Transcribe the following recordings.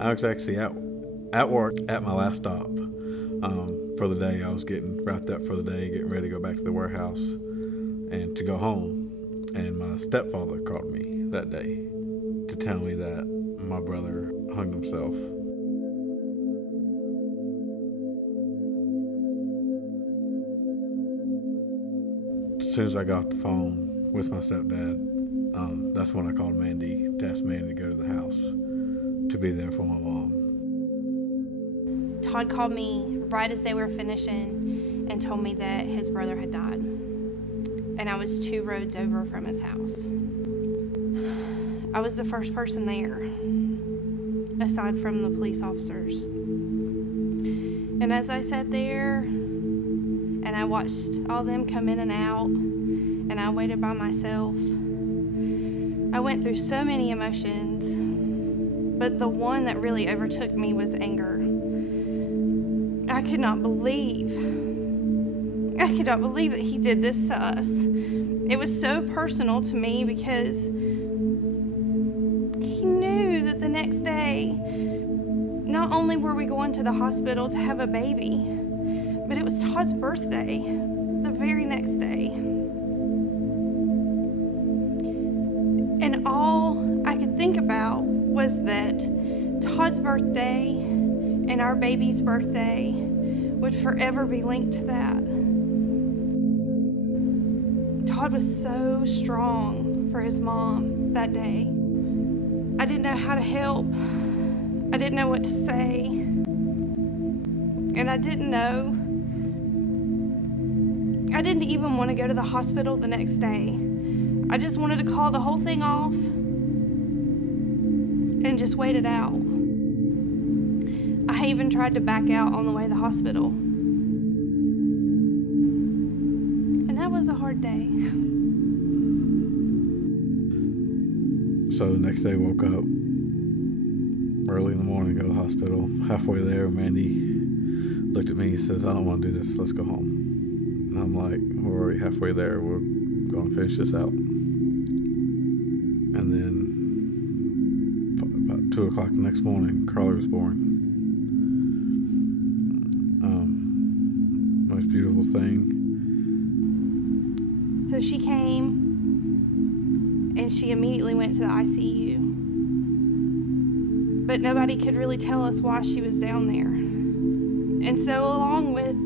I was actually at work at my last stop for the day. I was getting wrapped up for the day, getting ready to go back to the warehouse and to go home. And my stepfather called me that day to tell me that my brother hung himself. As soon as I got off the phone with my stepdad, that's when I called Mandy to ask Mandy to go to the house to be there for my mom. Todd called me right as they were finishing and told me that his brother had died. And I was 2 roads over from his house. I was the first person there, aside from the police officers. And as I sat there and I watched all them come in and out, and I waited by myself, I went through so many emotions, but the one that really overtook me was anger. I could not believe that he did this to us. It was so personal to me because he knew that the next day, not only were we going to the hospital to have a baby, but it was Todd's birthday, the very next day. And all I could think about was that Todd's birthday and our baby's birthday would forever be linked to that. Todd was so strong for his mom that day. I didn't know how to help. I didn't know what to say. And I didn't even want to go to the hospital the next day. I just wanted to call the whole thing off and just wait it out. I even tried to back out on the way to the hospital. And that was a hard day. So the next day I woke up early in the morning, go to the hospital. Halfway there, Mandy looked at me and says, "I don't want to do this, let's go home." And I'm like, "We're already halfway there, we're going to finish this out." And then about 2 o'clock the next morning, Carly was born. Most beautiful thing. So she came and she immediately went to the ICU. But nobody could really tell us why she was down there. And so along with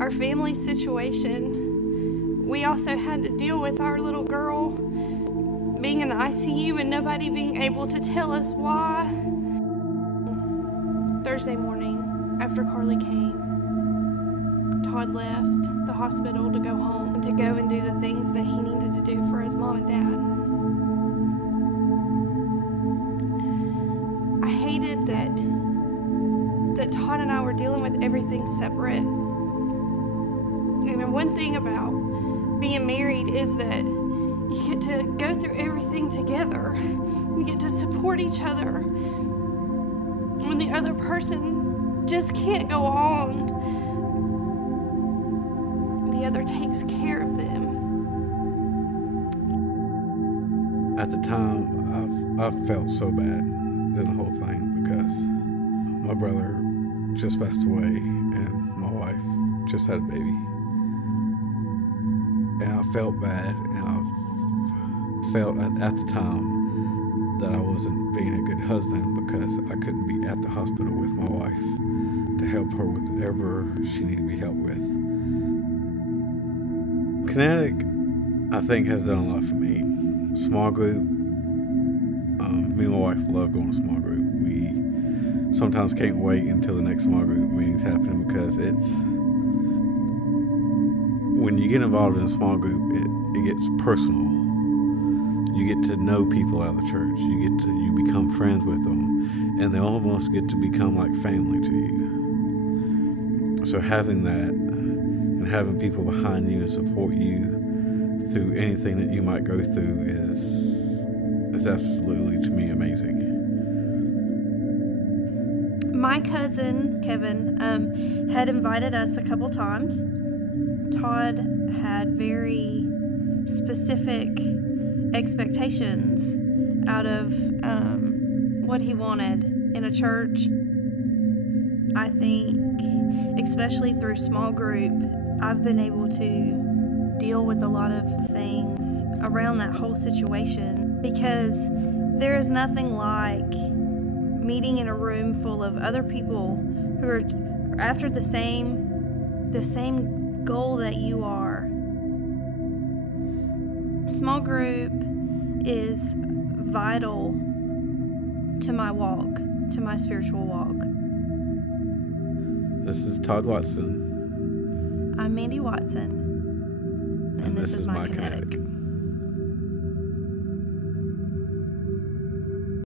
our family situation, we also had to deal with our little girl being in the ICU and nobody being able to tell us why. Thursday morning, after Carly came, Todd left the hospital to go home and to go and do the things that he needed to do for his mom and dad. I hated that Todd and I were dealing with everything separate. And the one thing about being married is that you get to go through everything together. You get to support each other. When the other person just can't go on, the other takes care of them. At the time, I felt so bad in the whole thing because my brother just passed away and my wife just had a baby. And I felt bad, and I felt at the time that I wasn't being a good husband because I couldn't be at the hospital with my wife to help her with whatever she needed to be helped with. Kinetic, I think, has done a lot for me. Small group. Me and my wife love going to small group. We sometimes can't wait until the next small group meeting's happening because when you get involved in a small group, it gets personal. You get to know people out of the church. You become friends with them, and they almost get to become like family to you. So having that and having people behind you and support you through anything that you might go through is absolutely, to me, amazing. My cousin, Kevin, had invited us a couple times. Todd had very specific expectations out of what he wanted in a church. I think, especially through small group, I've been able to deal with a lot of things around that whole situation, because there is nothing like meeting in a room full of other people who are after the same goal that you are. Small group is vital to my walk, to my spiritual walk. This is Todd Watson. I'm Mandy Watson, and this is my Kinetic.